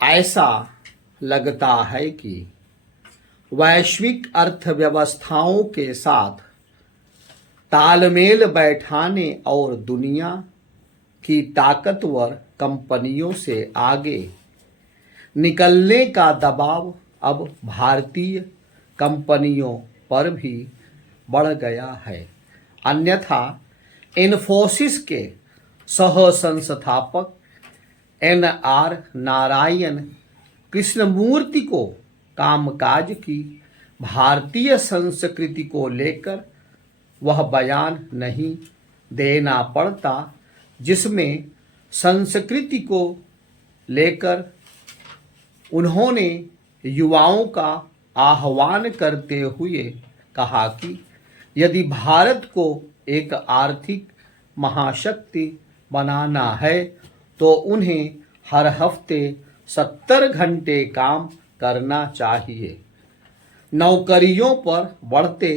ऐसा लगता है कि वैश्विक अर्थव्यवस्थाओं के साथ तालमेल बैठाने और दुनिया की ताकतवर कंपनियों से आगे निकलने का दबाव अब भारतीय कंपनियों पर भी बढ़ गया है। अन्यथा इन्फोसिस के सह संस्थापक एन.आर. नारायण कृष्णमूर्ति को कामकाज की भारतीय संस्कृति को लेकर वह बयान नहीं देना पड़ता जिसमें संस्कृति को लेकर उन्होंने युवाओं का आह्वान करते हुए कहा कि यदि भारत को एक आर्थिक महाशक्ति बनाना है तो उन्हें हर हफ्ते 70 घंटे काम करना चाहिए। नौकरियों पर बढ़ते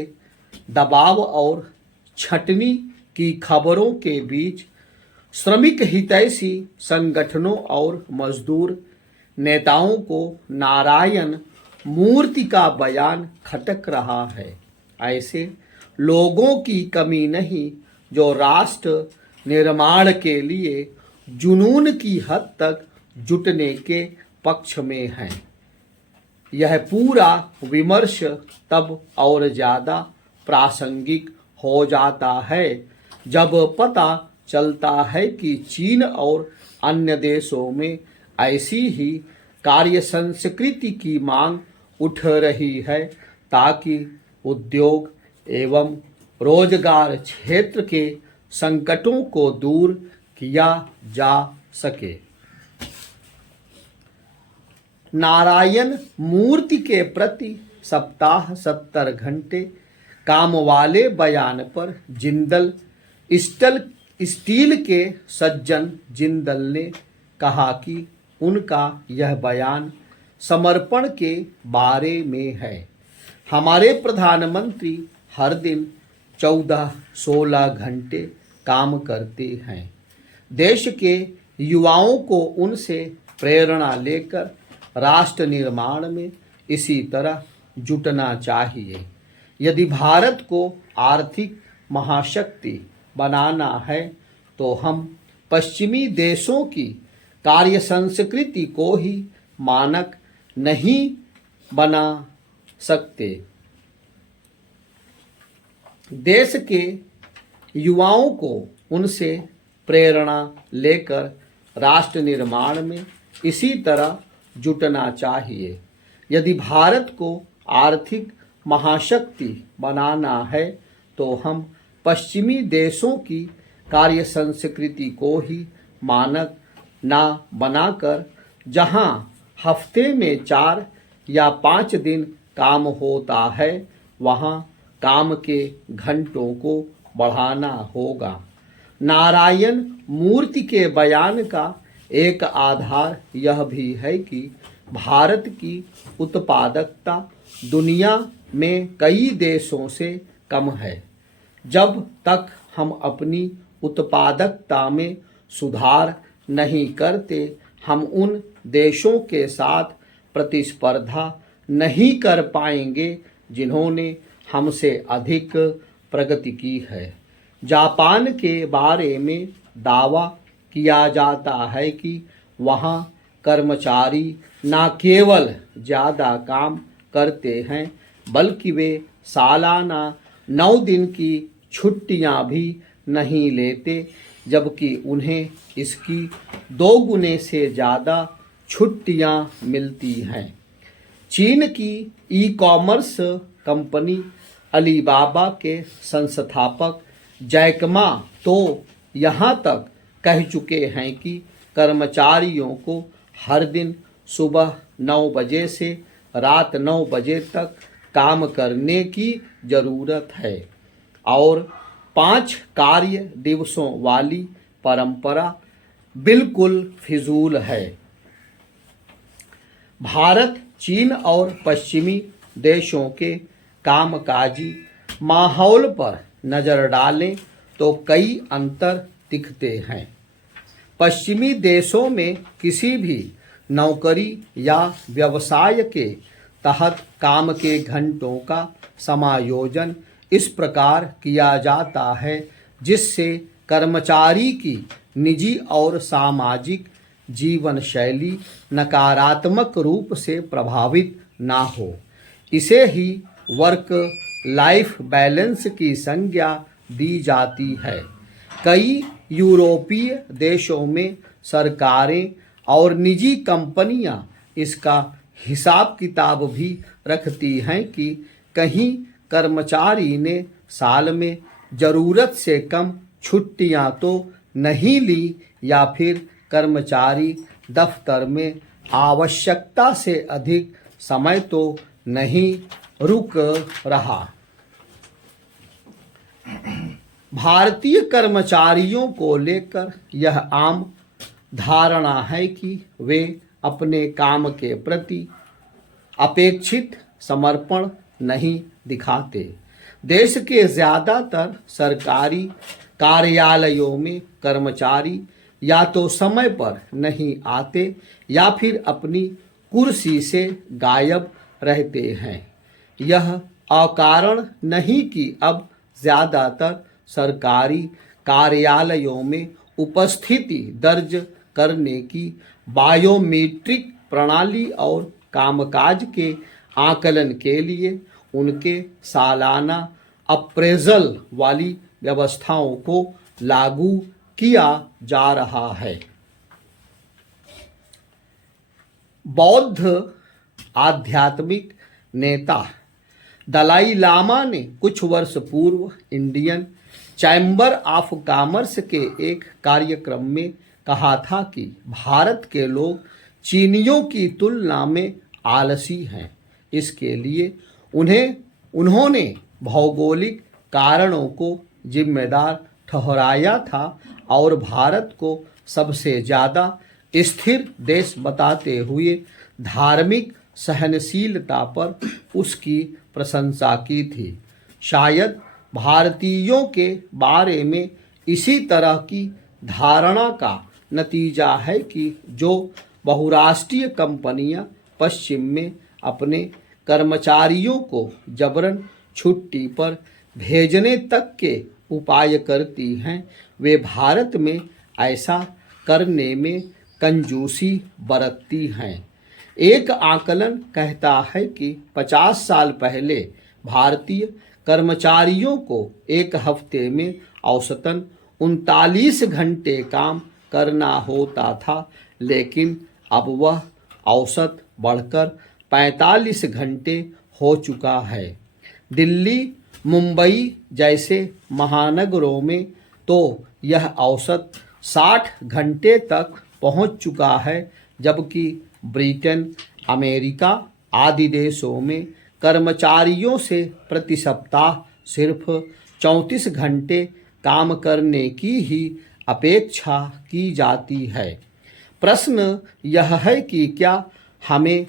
दबाव और छटनी की खबरों के बीच श्रमिक हितैषी संगठनों और मजदूर नेताओं को नारायण मूर्ति का बयान खटक रहा है। ऐसे लोगों की कमी नहीं जो राष्ट्र निर्माण के लिए जुनून की हद तक जुटने के पक्ष में हैं। यह पूरा विमर्श तब और ज़्यादा प्रासंगिक हो जाता है जब पता चलता है कि चीन और अन्य देशों में ऐसी ही कार्य संस्कृति की मांग उठ रही है ताकि उद्योग एवं रोजगार क्षेत्र के संकटों को दूर किया जा सके। नारायण मूर्ति के प्रति सप्ताह 70 घंटे काम वाले बयान पर स्टील के सज्जन जिंदल ने कहा कि उनका यह बयान समर्पण के बारे में है। हमारे प्रधानमंत्री हर दिन 14-16 घंटे काम करते हैं। देश के युवाओं को उनसे प्रेरणा लेकर राष्ट्र निर्माण में इसी तरह जुटना चाहिए। यदि भारत को आर्थिक महाशक्ति बनाना है तो हम पश्चिमी देशों की कार्य संस्कृति को ही मानक नहीं बना सकते। देश के युवाओं को उनसे प्रेरणा लेकर राष्ट्र निर्माण में इसी तरह जुटना चाहिए। यदि भारत को आर्थिक महाशक्ति बनाना है तो हम पश्चिमी देशों की कार्य संस्कृति को ही मानक ना बनाकर जहां हफ्ते में 4 या 5 दिन काम होता है वहां काम के घंटों को बढ़ाना होगा। नारायण मूर्ति के बयान का एक आधार यह भी है कि भारत की उत्पादकता दुनिया में कई देशों से कम है। जब तक हम अपनी उत्पादकता में सुधार नहीं करते हम उन देशों के साथ प्रतिस्पर्धा नहीं कर पाएंगे जिन्होंने हमसे अधिक प्रगति की है। जापान के बारे में दावा किया जाता है कि वहाँ कर्मचारी न केवल ज़्यादा काम करते हैं बल्कि वे सालाना 9 दिन की छुट्टियां भी नहीं लेते, जबकि उन्हें इसकी 2 गुने से ज़्यादा छुट्टियां मिलती हैं। चीन की ई-कॉमर्स कंपनी अलीबाबा के संस्थापक जैक मा तो यहाँ तक कह चुके हैं कि कर्मचारियों को हर दिन सुबह 9 बजे से रात 9 बजे तक काम करने की ज़रूरत है और 5 कार्य दिवसों वाली परंपरा बिल्कुल फिजूल है। भारत चीन और पश्चिमी देशों के कामकाजी माहौल पर नज़र डालें तो कई अंतर दिखते हैं। पश्चिमी देशों में किसी भी नौकरी या व्यवसाय के तहत काम के घंटों का समायोजन इस प्रकार किया जाता है जिससे कर्मचारी की निजी और सामाजिक जीवन शैली नकारात्मक रूप से प्रभावित ना हो। इसे ही वर्क लाइफ बैलेंस की संज्ञा दी जाती है। कई यूरोपीय देशों में सरकारें और निजी कंपनियां इसका हिसाब किताब भी रखती हैं कि कहीं कर्मचारी ने साल में ज़रूरत से कम छुट्टियां तो नहीं ली या फिर कर्मचारी दफ्तर में आवश्यकता से अधिक समय तो नहीं रुक रहा। भारतीय कर्मचारियों को लेकर यह आम धारणा है कि वे अपने काम के प्रति अपेक्षित समर्पण नहीं दिखाते। देश के ज़्यादातर सरकारी कार्यालयों में कर्मचारी या तो समय पर नहीं आते या फिर अपनी कुर्सी से गायब रहते हैं। यह अकारण नहीं कि अब ज़्यादातर सरकारी कार्यालयों में उपस्थिति दर्ज करने की बायोमेट्रिक प्रणाली और कामकाज के आकलन के लिए उनके सालाना अप्रेजल वाली व्यवस्थाओं को लागू किया जा रहा है। बौद्ध आध्यात्मिक नेता दलाई लामा ने कुछ वर्ष पूर्व इंडियन चैम्बर ऑफ कॉमर्स के एक कार्यक्रम में कहा था कि भारत के लोग चीनियों की तुलना में आलसी हैं। इसके लिए उन्होंने भौगोलिक कारणों को जिम्मेदार ठहराया था और भारत को सबसे ज़्यादा स्थिर देश बताते हुए धार्मिक सहनशीलता पर उसकी प्रशंसा की थी। शायद भारतीयों के बारे में इसी तरह की धारणा का नतीजा है कि जो बहुराष्ट्रीय कंपनियां पश्चिम में अपने कर्मचारियों को जबरन छुट्टी पर भेजने तक के उपाय करती हैं, वे भारत में ऐसा करने में कंजूसी बरतती हैं। एक आकलन कहता है कि 50 साल पहले भारतीय कर्मचारियों को एक हफ्ते में औसतन 39 घंटे काम करना होता था, लेकिन अब वह औसत बढ़कर 45 घंटे हो चुका है। दिल्ली, मुंबई जैसे महानगरों में तो यह औसत 60 घंटे तक पहुंच चुका है, जबकि ब्रिटेन, अमेरिका आदि देशों में कर्मचारियों से प्रति सप्ताह सिर्फ 34 घंटे काम करने की ही अपेक्षा की जाती है। प्रश्न यह है कि क्या हमें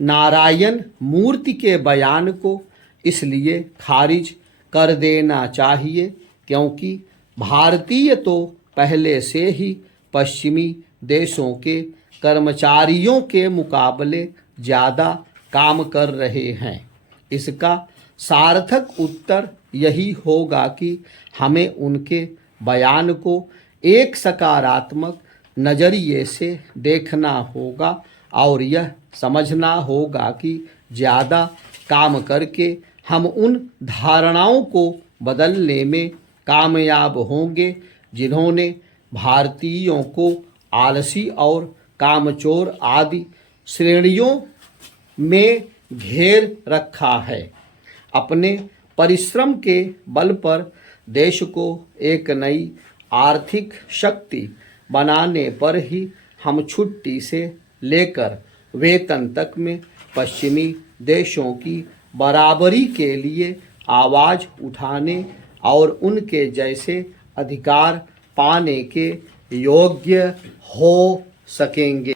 नारायण मूर्ति के बयान को इसलिए खारिज कर देना चाहिए क्योंकि भारतीय तो पहले से ही पश्चिमी देशों के कर्मचारियों के मुकाबले ज़्यादा काम कर रहे हैं? इसका सार्थक उत्तर यही होगा कि हमें उनके बयान को एक सकारात्मक नज़रिए से देखना होगा और यह समझना होगा कि ज़्यादा काम करके हम उन धारणाओं को बदलने में कामयाब होंगे जिन्होंने भारतीयों को आलसी और कामचोर आदि श्रेणियों में घेर रखा है। अपने परिश्रम के बल पर देश को एक नई आर्थिक शक्ति बनाने पर ही हम छुट्टी से लेकर वेतन तक में पश्चिमी देशों की बराबरी के लिए आवाज़ उठाने और उनके जैसे अधिकार पाने के योग्य हो सकेंगे।